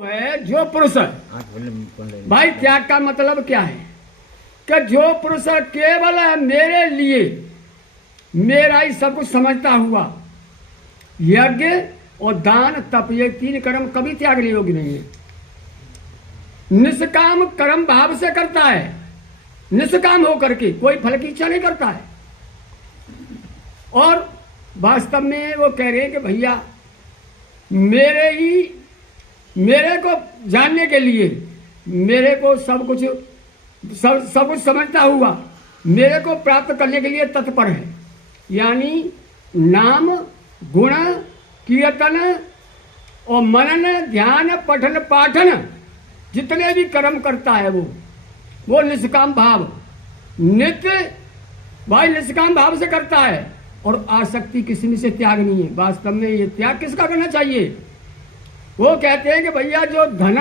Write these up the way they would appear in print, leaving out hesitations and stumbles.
है जो पुरुष भाई त्याग का मतलब क्या है कि जो पुरुष केवल मेरे लिए मेरा ही सब कुछ समझता हुआ यज्ञ और दान तप ये तीन कर्म कभी त्यागने योग्य नहीं है। निष्काम कर्म भाव से करता है, निष्काम होकर के कोई फल की इच्छा नहीं करता है। और वास्तव में वो कह रहे हैं कि भैया मेरे को जानने के लिए मेरे को सब कुछ समझता हुआ मेरे को प्राप्त करने के लिए तत्पर है। यानी नाम गुण कीर्तन और मनन ध्यान पठन पाठन जितने भी कर्म करता है वो निष्काम भाव नित्य भाई निष्काम भाव से करता है और आसक्ति किसी में से त्याग नहीं है। वास्तव में ये त्याग किसका करना चाहिए? वो कहते हैं कि भैया जो धन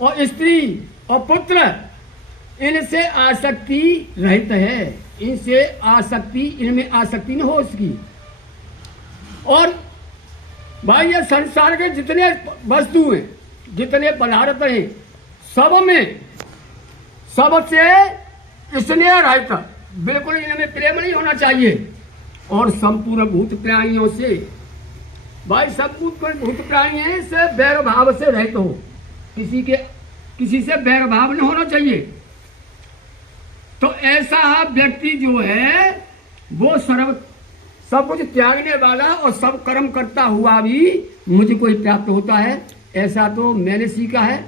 और स्त्री और पुत्र इनसे आसक्ति रहित है, इनसे आसक्ति इनमें आसक्ति न हो उसकी। और भाई ये संसार के जितने वस्तु हैं जितने पदार्थ हैं सब में सबसे स्नेह रहित बिल्कुल इनमें प्रेम नहीं होना चाहिए। और संपूर्ण भूत प्राणियों से भाई सब भूत प्राणी से वैर भाव से रहित हो, किसी से वैर भाव नहीं होना चाहिए। तो ऐसा व्यक्ति जो है वो सब कुछ त्यागने वाला और सब कर्म करता हुआ भी मुझको ही प्राप्त होता है, ऐसा तो मैंने सीखा है।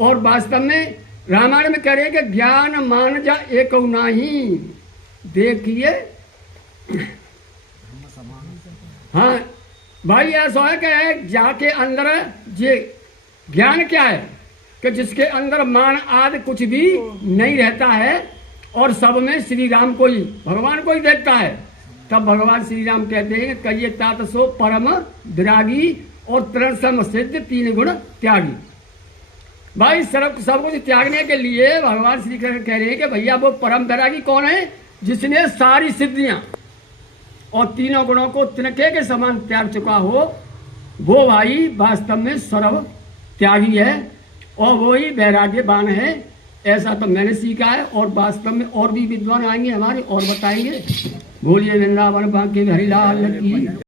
और वास्तव में रामायण में कह रहे हैं कि ज्ञान मान जा एक नाही देखिए। हाँ भाई ऐसा है कि जाके अंदर ये ज्ञान क्या है कि जिसके अंदर मान आदि कुछ भी नहीं रहता है और सब में श्री राम को ही भगवान को ही देखता है। तब भगवान श्री राम कहते हैं कि कहिए तात सो परम विरागी और त्रिसम सिद्ध तीन गुण त्यागी। भाई सब कुछ त्यागने के लिए भगवान श्री कृष्ण कह रहे हैं कि भैया वो परम वैरागी कौन है? जिसने सारी सिद्धियां और तीनों गुणों को तिनके के समान त्याग चुका हो, वो भाई वास्तव में सर्व त्यागी है और वो ही वैराग्यवान है। ऐसा तो मैंने सीखा है और वास्तव में और भी विद्वान आएंगे हमारे और बताएंगे। बोलिए वृंदावन बांके हरिलाल की।